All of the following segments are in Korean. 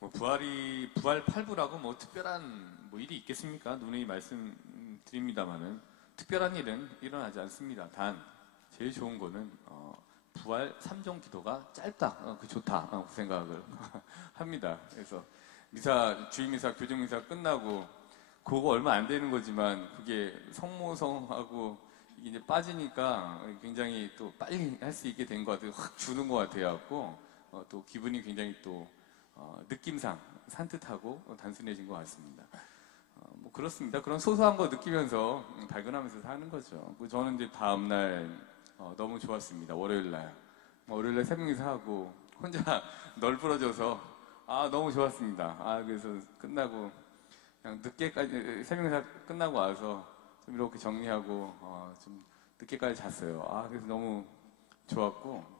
뭐 부활 팔부라고 뭐 특별한 뭐 일이 있겠습니까? 누누이 말씀드립니다만은 특별한 일은 일어나지 않습니다. 단 제일 좋은 거는 부활 3종 기도가 짧다, 그 좋다, 그 생각을 합니다. 그래서 주일 미사, 교정 미사 끝나고 그거 얼마 안 되는 거지만 그게 성모성하고 이게 이제 빠지니까 굉장히 또 빨리 할 수 있게 된 것 같아요. 확 주는 것 같아요. 또 기분이 굉장히 또 느낌상 산뜻하고 단순해진 것 같습니다. 뭐 그렇습니다. 그런 소소한 거 느끼면서 발견하면서 사는 거죠. 저는 이제 다음날 너무 좋았습니다. 월요일날. 월요일날 새벽 인사하고 혼자 널브러져서 너무 좋았습니다. 그래서 끝나고 그냥 늦게까지 새벽 인사 끝나고 와서 좀 이렇게 정리하고 좀 늦게까지 잤어요. 그래서 너무 좋았고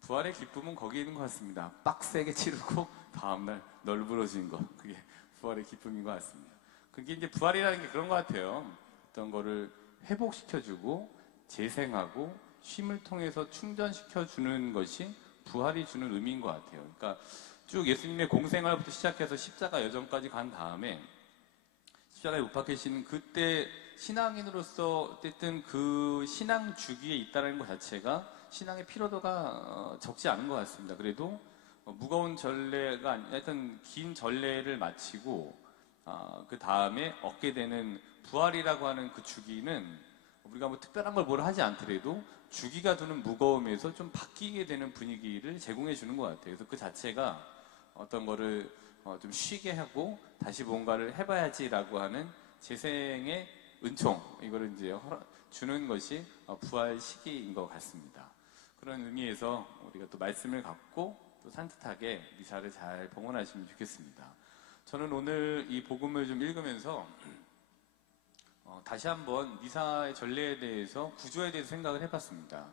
부활의 기쁨은 거기에 있는 것 같습니다. 빡세게 치르고 다음날 널브러진 거, 그게 부활의 기쁨인 것 같습니다. 그게 이제 부활이라는 게 그런 것 같아요. 어떤 거를 회복시켜주고 재생하고 쉼을 통해서 충전시켜주는 것이 부활이 주는 의미인 것 같아요. 그러니까 쭉 예수님의 공생활부터 시작해서 십자가 여정까지 간 다음에 십자가에 못 박히시는 그때 신앙인으로서 어쨌든 그 신앙 주기에 있다는 것 자체가 신앙의 피로도가 적지 않은 것 같습니다. 그래도 무거운 전례가 하여튼 긴 전례를 마치고 그 다음에 얻게 되는 부활이라고 하는 그 주기는 우리가 뭐 특별한 걸 뭘 하지 않더라도 주기가 두는 무거움에서 좀 바뀌게 되는 분위기를 제공해 주는 것 같아요. 그래서 그 자체가 어떤 거를 좀 쉬게 하고 다시 뭔가를 해봐야지라고 하는 재생의 은총, 이거를 이제 주는 것이 부활 시기인 것 같습니다. 그런 의미에서 우리가 또 말씀을 갖고 또 산뜻하게 미사를 잘 봉헌하시면 좋겠습니다. 저는 오늘 이 복음을 좀 읽으면서 다시 한번 미사의 전례에 대해서, 구조에 대해서 생각을 해봤습니다.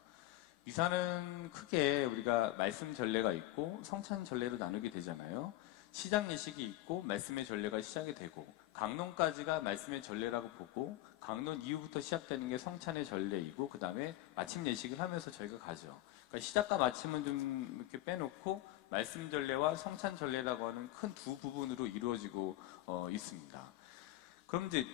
미사는 크게 우리가 말씀 전례가 있고 성찬 전례로 나누게 되잖아요. 시작 예식이 있고 말씀의 전례가 시작이 되고 강론까지가 말씀의 전례라고 보고 강론 이후부터 시작되는 게 성찬의 전례이고 그 다음에 마침 예식을 하면서 저희가 가죠. 그러니까 시작과 마침은 좀 이렇게 빼놓고 말씀 전례와 성찬 전례라고 하는 큰 두 부분으로 이루어지고 있습니다. 그럼 이제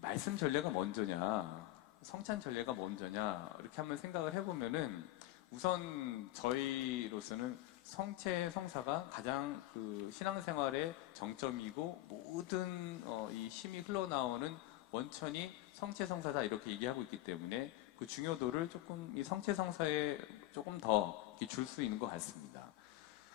말씀 전례가 먼저냐, 성찬 전례가 먼저냐, 이렇게 한번 생각을 해보면은 우선 저희로서는 성체 성사가 가장 그 신앙생활의 정점이고 모든 이 힘이 흘러나오는 원천이 성체 성사다 이렇게 얘기하고 있기 때문에 그 중요도를 조금 이 성체 성사에 조금 더 줄 수 있는 것 같습니다.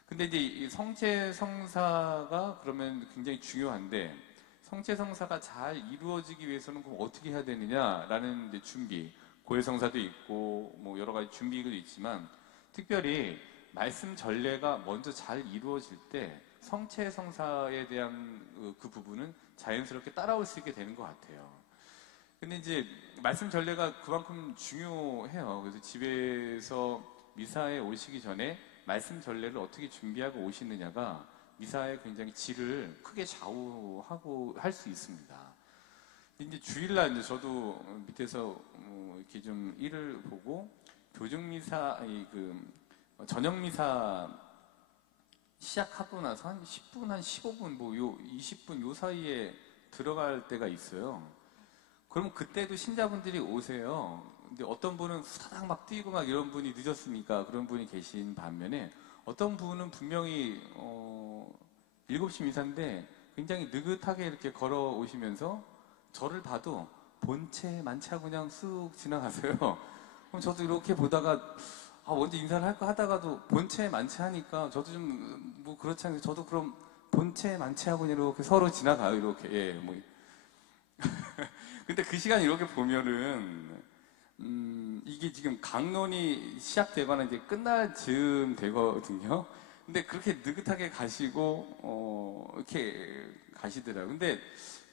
근데 이제 이 성체 성사가 그러면 굉장히 중요한데 성체 성사가 잘 이루어지기 위해서는 그럼 어떻게 해야 되느냐라는 이제 준비, 고해 성사도 있고 뭐 여러 가지 준비도 있지만 특별히 말씀 전례가 먼저 잘 이루어질 때 성체 성사에 대한 그 부분은 자연스럽게 따라올 수 있게 되는 것 같아요. 근데 이제 말씀 전례가 그만큼 중요해요. 그래서 집에서 미사에 오시기 전에 말씀 전례를 어떻게 준비하고 오시느냐가 미사의 굉장히 질을 크게 좌우하고 할 수 있습니다. 이제 주일날 이제 저도 밑에서 이렇게 좀 일을 보고 교정 미사, 저녁 미사 시작하고 나서 한 10분, 한 15분, 20분 요 사이에 들어갈 때가 있어요. 그럼 그때도 신자분들이 오세요. 근데 어떤 분은 사닥 막 뛰고 막 이런 분이 늦었으니까 그런 분이 계신 반면에 어떤 분은 분명히 7시 미사인데 굉장히 느긋하게 이렇게 걸어오시면서 저를 봐도 본체 만차고 그냥 쑥 지나가세요. 그럼 저도 이렇게 보다가 먼저 인사를 할까 하다가도 본체 만체하니까 저도 좀 뭐 그렇지 않아요. 저도 그럼 본체 만체하고 이렇게 서로 지나가요. 이렇게. 예, 뭐. 근데 그 시간 이렇게 보면은 이게 지금 강론이 시작되거나 이제 끝날 즈음 되거든요. 근데 그렇게 느긋하게 가시고 이렇게 가시더라고요. 근데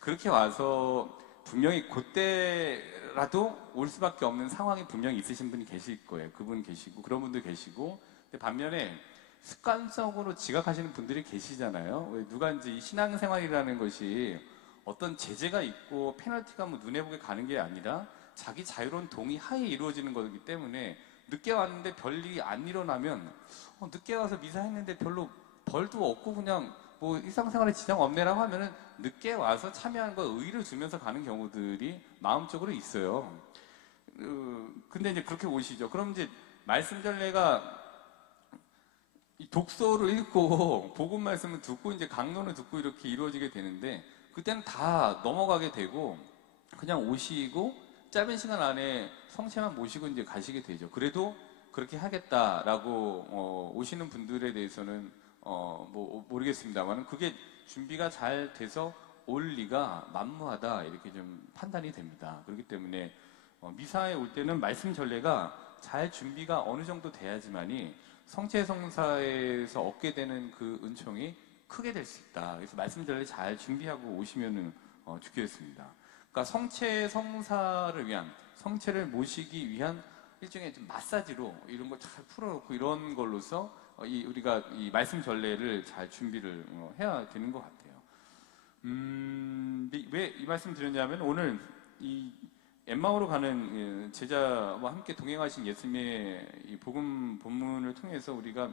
그렇게 와서 분명히 그때라도 올 수밖에 없는 상황이 분명히 있으신 분이 계실 거예요. 그분 계시고 그런 분들 계시고. 근데 반면에 습관적으로 지각하시는 분들이 계시잖아요. 누가 이제 이 신앙생활이라는 것이 어떤 제재가 있고 페널티가 뭐 눈에 보게 가는 게 아니라 자기 자유로운 동의 하에 이루어지는 거기 때문에 늦게 왔는데 별일이 안 일어나면 늦게 와서 미사했는데 별로 벌도 없고 그냥 뭐 일상생활에 지장 없네라고 하면은 늦게 와서 참여하는 거 의의를 두면서 가는 경우들이 마음적으로 있어요. 근데 이제 그렇게 오시죠. 그럼 이제 말씀 전례가 이 독서를 읽고 복음 말씀을 듣고 이제 강론을 듣고 이렇게 이루어지게 되는데 그때는 다 넘어가게 되고 그냥 오시고 짧은 시간 안에 성체만 모시고 이제 가시게 되죠. 그래도 그렇게 하겠다라고 오시는 분들에 대해서는 뭐 모르겠습니다만 그게 준비가 잘 돼서 올 리가 만무하다 이렇게 좀 판단이 됩니다. 그렇기 때문에 미사에 올 때는 말씀 전례가 잘 준비가 어느 정도 돼야지만이 성체 성사에서 얻게 되는 그 은총이 크게 될 수 있다. 그래서 말씀 전례 잘 준비하고 오시면은 좋겠습니다. 그러니까 성체 성사를 위한 성체를 모시기 위한 일종의 좀 마사지로 이런 거 잘 풀어놓고 이런 걸로서 우리가 이 말씀 전례를 잘 준비를 해야 되는 것 같아요. 왜 이 말씀 드렸냐면 오늘 이 엠마오로 가는 제자와 함께 동행하신 예수님의 이 복음 본문을 통해서 우리가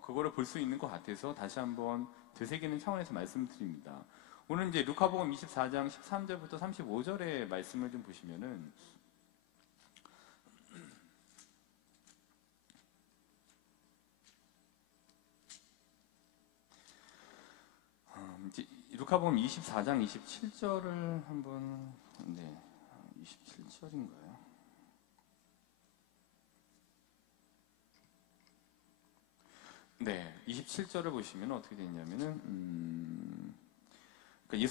그거를 볼 수 있는 것 같아서 다시 한번 되새기는 차원에서 말씀드립니다. 오늘 이제 루카복음 24장 13절부터 35절의 말씀을 좀 보시면은 이제 루카복음 24장 27절을 한번 27절인가요? 네, 27절을 보시면 어떻게 되냐면은 그러니까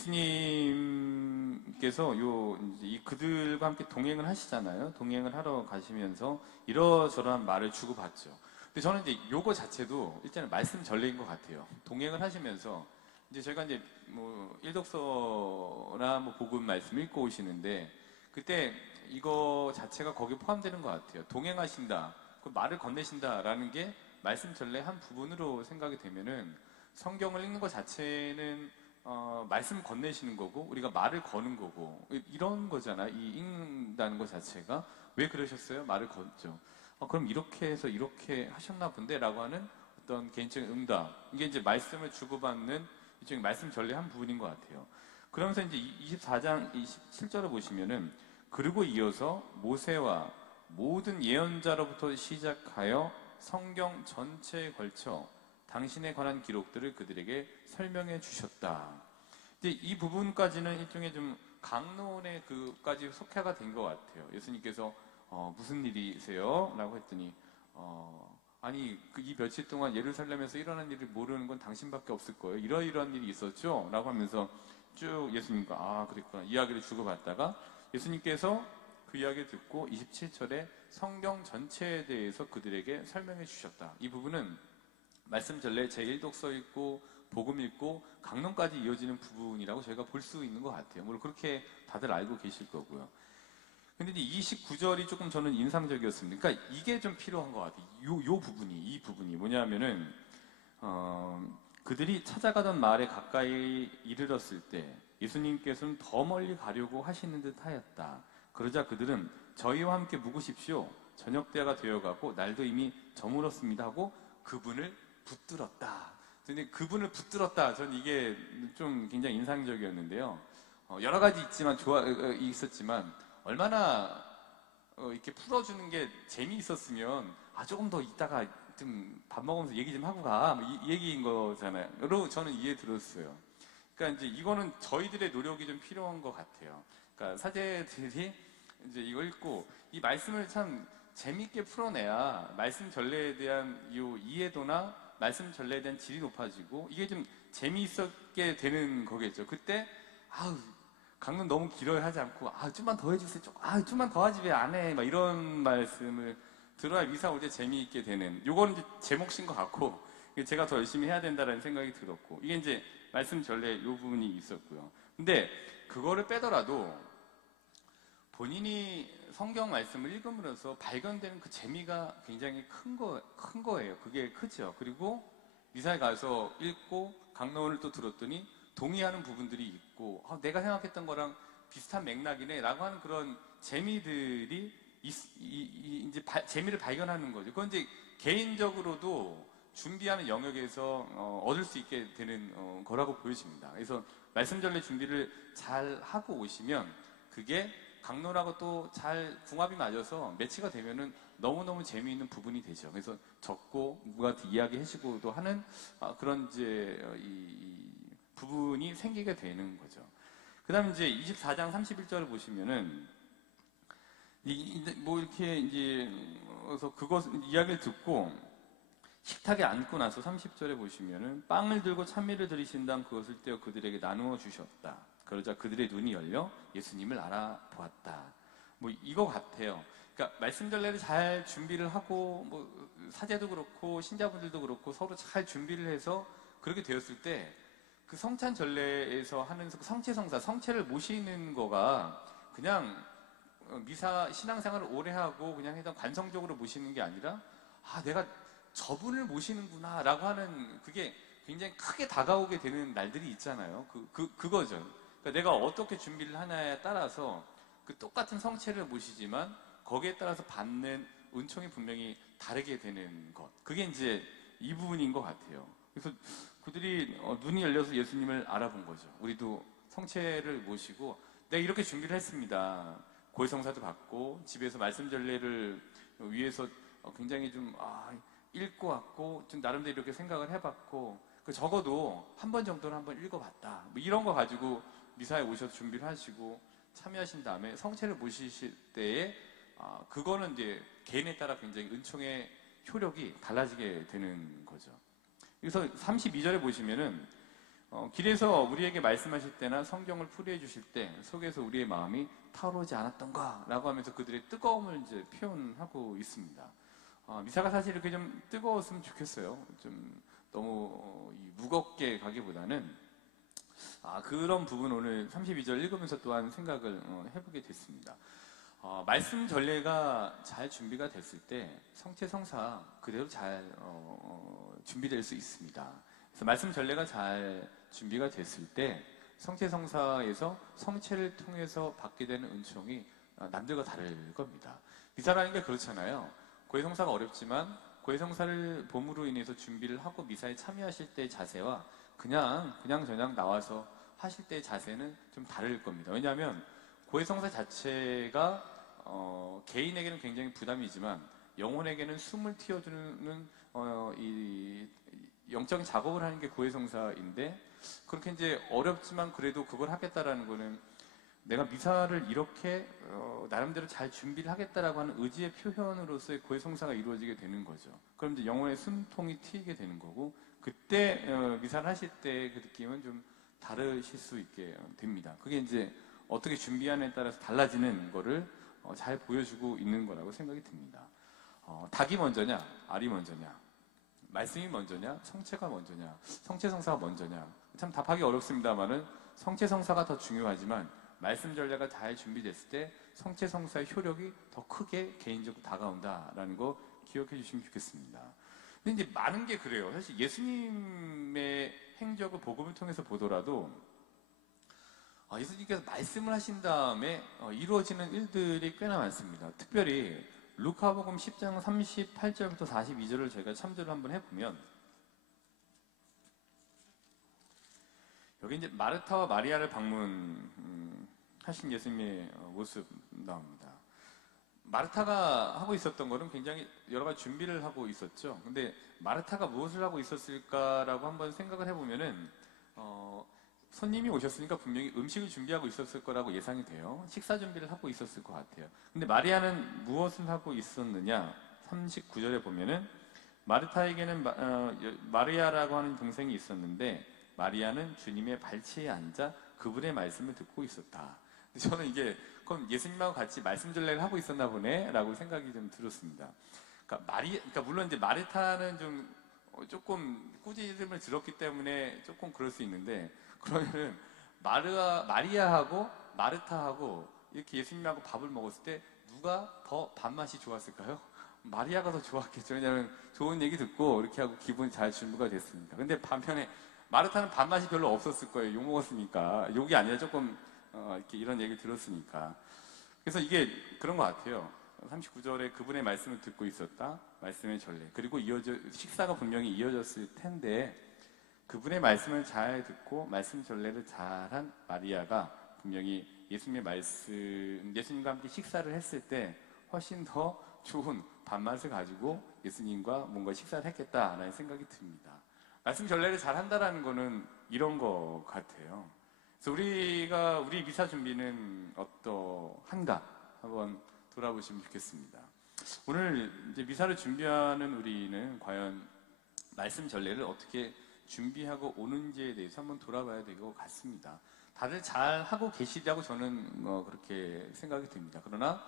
예수님께서 이제 그들과 함께 동행을 하시잖아요. 동행을 하러 가시면서 이러저러한 말을 주고받죠. 근데 저는 이제 요거 자체도 일단은 말씀 전례인 것 같아요. 동행을 하시면서 이제 저희가 이제 뭐 일독서나 뭐 복음 말씀 읽고 오시는데 그때 이거 자체가 거기에 포함되는 것 같아요. 동행하신다, 그 말을 건네신다라는 게 말씀 전례 한 부분으로 생각이 되면은 성경을 읽는 것 자체는 말씀 건네시는 거고 우리가 말을 거는 거고 이런 거잖아. 이 읽는다는 것 자체가 왜 그러셨어요? 말을 걷죠. 그럼 이렇게 해서 이렇게 하셨나 본데 라고 하는 어떤 개인적인 응답, 이게 이제 말씀을 주고받는 일종의 말씀 전례 한 부분인 것 같아요. 그러면서 이제 24장 27절을 보시면은 그리고 이어서 모세와 모든 예언자로부터 시작하여 성경 전체에 걸쳐 당신에 관한 기록들을 그들에게 설명해 주셨다. 이제 이 부분까지는 일종의 좀 강론의 그까지 속해가 된 것 같아요. 예수님께서 무슨 일이세요? 라고 했더니 아니 이 며칠 동안 예루살렘에서 일어난 일을 모르는 건 당신밖에 없을 거예요. 이러이러한 일이 있었죠? 라고 하면서 쭉 예수님과 그랬구나 이야기를 주고받다가 예수님께서 그 이야기를 듣고 27절에 성경 전체에 대해서 그들에게 설명해 주셨다. 이 부분은 말씀 전례 제1독서 읽고 복음 읽고 강론까지 이어지는 부분이라고 저희가 볼 수 있는 것 같아요. 물론 그렇게 다들 알고 계실 거고요. 근데 이제 29절이 조금 저는 인상적이었습니다. 그러니까 이게 좀 필요한 것 같아요. 이 부분이 뭐냐면은 그들이 찾아가던 마을에 가까이 이르렀을 때 예수님께서는 더 멀리 가려고 하시는 듯 하였다. 그러자 그들은 저희와 함께 묵으십시오. 저녁 때가 되어가고 날도 이미 저물었습니다 하고 그분을 붙들었다. 근데 그분을 붙들었다. 전 이게 좀 굉장히 인상적이었는데요. 여러 가지 있었지만 얼마나 이렇게 풀어주는 게 재미있었으면 조금 더 이따가 좀 밥 먹으면서 얘기 좀 하고 가. 이 얘기인 거잖아요. 여러분 저는 이해 들었어요. 그러니까 이제 이거는 저희들의 노력이 좀 필요한 것 같아요. 그러니까 사제들이 이제 이거 읽고 이 말씀을 참 재미있게 풀어내야 말씀 전례에 대한 이 이해도나 말씀 전례에 대한 질이 높아지고 이게 좀 재미있게 되는 거겠죠. 그때 강론 너무 길어야 하지 않고 좀만 더 해주세요. 좀만 더 하지 왜 안 해? 막 이런 말씀을 들어야 미사 올 때 재미있게 되는 요거는 이제 제 몫인 것 같고 제가 더 열심히 해야 된다는 생각이 들었고 이게 이제 말씀 전례 요 부분이 있었고요. 근데 그거를 빼더라도 본인이 성경 말씀을 읽음으로써 발견되는 그 재미가 굉장히 큰 거예요. 그게 크죠. 그리고 미사에 가서 읽고 강론을 또 들었더니 동의하는 부분들이 있고 내가 생각했던 거랑 비슷한 맥락이네 라고 하는 그런 재미들이 이제 재미를 발견하는 거죠. 그건 이제 개인적으로도 준비하는 영역에서 얻을 수 있게 되는 거라고 보여집니다. 그래서 말씀 전례 준비를 잘 하고 오시면 그게 강론하고 또 잘 궁합이 맞아서 매치가 되면은 너무너무 재미있는 부분이 되죠. 그래서 적고 누구한테 이야기해주고도 하는 그런 이제 이 부분이 생기게 되는 거죠. 그 다음에 이제 24장 31절을 보시면은 뭐 이렇게 이제 그래서 그것 이야기를 듣고 식탁에 앉고 나서 30절에 보시면은 빵을 들고 찬미를 드리신당 그것을 떼어 그들에게 나누어 주셨다. 그러자 그들의 눈이 열려 예수님을 알아보았다. 뭐 이거 같아요. 그러니까 말씀 전례를 잘 준비를 하고 뭐 사제도 그렇고 신자분들도 그렇고 서로 잘 준비를 해서 그렇게 되었을 때 그 성찬 전례에서 하는 그 성체성사, 성체를 모시는 거가 그냥 미사 신앙생활을 오래 하고 그냥 해서 관성적으로 모시는 게 아니라 내가 저분을 모시는구나 라고 하는 그게 굉장히 크게 다가오게 되는 날들이 있잖아요. 그거죠. 그러니까 내가 어떻게 준비를 하냐에 따라서 그 똑같은 성체를 모시지만 거기에 따라서 받는 은총이 분명히 다르게 되는 것. 그게 이제 이 부분인 것 같아요. 그래서 그들이 눈이 열려서 예수님을 알아본 거죠. 우리도 성체를 모시고 내가 이렇게 준비를 했습니다. 고해성사도 받고 집에서 말씀 전례를 위해서 굉장히 좀 읽고 왔고 좀 나름대로 이렇게 생각을 해봤고 적어도 한 번 정도는 한번 읽어봤다. 뭐 이런 거 가지고 미사에 오셔서 준비를 하시고 참여하신 다음에 성체를 모시실 때에 그거는 이제 개인에 따라 굉장히 은총의 효력이 달라지게 되는 거죠. 그래서 32절에 보시면은 길에서 우리에게 말씀하실 때나 성경을 풀이해 주실 때 속에서 우리의 마음이 타오르지 않았던가 라고 하면서 그들의 뜨거움을 이제 표현하고 있습니다. 미사가 사실 이렇게 좀 뜨거웠으면 좋겠어요. 좀 너무 무겁게 가기보다는 그런 부분 오늘 32절 읽으면서 또한 생각을 해보게 됐습니다. 말씀 전례가 잘 준비가 됐을 때 성체성사 그대로 잘 준비될 수 있습니다. 그래서 말씀 전례가 잘 준비가 됐을 때 성체성사에서 성체를 통해서 받게 되는 은총이 남들과 다를 겁니다. 미사라는 게 그렇잖아요. 고해성사가 어렵지만 고해성사를 봄으로 인해서 준비를 하고 미사에 참여하실 때의 자세와 그냥 나와서 하실 때의 자세는 좀 다를 겁니다. 왜냐하면 고해성사 자체가 개인에게는 굉장히 부담이지만 영혼에게는 숨을 틔워주는 이 영적인 작업을 하는 게 고해성사인데 그렇게 이제 어렵지만 그래도 그걸 하겠다라는 거는 내가 미사를 이렇게 나름대로 잘 준비를 하겠다라고 하는 의지의 표현으로서의 고해성사가 이루어지게 되는 거죠. 그럼 이제 영혼의 숨통이 트이게 되는 거고 그때 미사를 하실 때 그 느낌은 좀 다르실 수 있게 됩니다. 그게 이제 어떻게 준비하느냐에 따라서 달라지는 거를 잘 보여주고 있는 거라고 생각이 듭니다. 닭이 먼저냐, 알이 먼저냐, 말씀이 먼저냐, 성체가 먼저냐, 성체성사가 먼저냐. 참 답하기 어렵습니다만은 성체성사가 더 중요하지만 말씀 전례가 잘 준비됐을 때 성체성사의 효력이 더 크게 개인적으로 다가온다라는 거 기억해 주시면 좋겠습니다. 근데 이제 많은 게 그래요. 사실 예수님의 행적을 복음을 통해서 보더라도 예수님께서 말씀을 하신 다음에 이루어지는 일들이 꽤나 많습니다. 특별히 루카복음 10장 38절부터 42절을 저희가 참조를 한번 해보면 여기 이제 마르타와 마리아를 방문하신 예수님의 모습 나옵니다. 마르타가 하고 있었던 거는 굉장히 여러 가지 준비를 하고 있었죠. 근데 마르타가 무엇을 하고 있었을까라고 한번 생각을 해보면은 손님이 오셨으니까 분명히 음식을 준비하고 있었을 거라고 예상이 돼요. 식사 준비를 하고 있었을 것 같아요. 근데 마리아는 무엇을 하고 있었느냐? 39절에 보면은 마르타에게는 마리아라고 하는 동생이 있었는데 마리아는 주님의 발치에 앉아 그분의 말씀을 듣고 있었다. 저는 이게 그럼 예수님하고 같이 말씀 전례를 하고 있었나 보네라고 생각이 좀 들었습니다. 그러니까 물론 이제 마르타는 좀 조금 꾸짖음을 들었기 때문에 조금 그럴 수 있는데 그러면은 마리아하고 마르타하고 이렇게 예수님하고 밥을 먹었을 때 누가 더 밥맛이 좋았을까요? 마리아가 더 좋았겠죠. 왜냐하면 좋은 얘기 듣고 이렇게 하고 기분이 잘 준비가 됐으니까. 근데 반면에 마르타는 밥맛이 별로 없었을 거예요. 욕 먹었으니까. 욕이 아니라 조금 이렇게 이런 얘기를 들었으니까. 그래서 이게 그런 것 같아요. 39절에 그분의 말씀을 듣고 있었다. 말씀의 전례. 그리고 식사가 분명히 이어졌을 텐데 그분의 말씀을 잘 듣고 말씀 전례를 잘한 마리아가 분명히 예수님과 함께 식사를 했을 때 훨씬 더 좋은 밥맛을 가지고 예수님과 뭔가 식사를 했겠다라는 생각이 듭니다. 말씀 전례를 잘 한다라는 거는 이런 것 같아요. 그래서 우리 미사 준비는 어떠한가 한번 돌아보시면 좋겠습니다. 오늘 이제 미사를 준비하는 우리는 과연 말씀 전례를 어떻게 준비하고 오는지에 대해서 한번 돌아봐야 될 것 같습니다. 다들 잘 하고 계시다고 저는 그렇게 생각이 듭니다. 그러나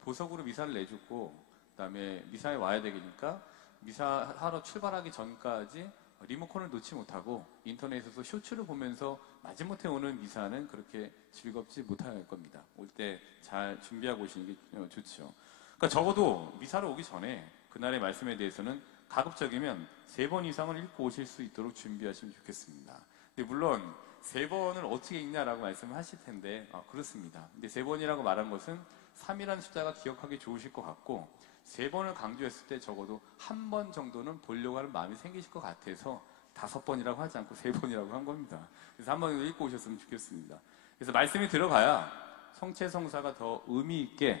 보석으로 미사를 내줬고 그다음에 미사에 와야 되니까 미사하러 출발하기 전까지 리모컨을 놓지 못하고 인터넷에서 쇼츠를 보면서 마지못해 오는 미사는 그렇게 즐겁지 못할 겁니다. 올 때 잘 준비하고 오시는 게 좋죠. 그러니까 적어도 미사를 오기 전에 그날의 말씀에 대해서는 가급적이면 3번 이상은 읽고 오실 수 있도록 준비하시면 좋겠습니다. 근데 물론 3번을 어떻게 읽냐라고 말씀을 하실 텐데 그렇습니다. 근데 3번이라고 말한 것은 3이라는 숫자가 기억하기 좋으실 것 같고 3번을 강조했을 때 적어도 1번 정도는 보려고 하는 마음이 생기실 것 같아서 5번이라고 하지 않고 3번이라고 한 겁니다. 그래서 한번 읽고 오셨으면 좋겠습니다. 그래서 말씀이 들어가야 성체성사가 더 의미 있게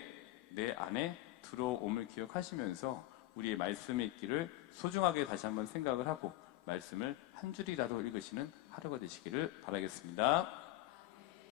내 안에 들어옴을 기억하시면서 우리의 말씀의 있기를 소중하게 다시 한번 생각을 하고 말씀을 한 줄이라도 읽으시는 하루가 되시기를 바라겠습니다.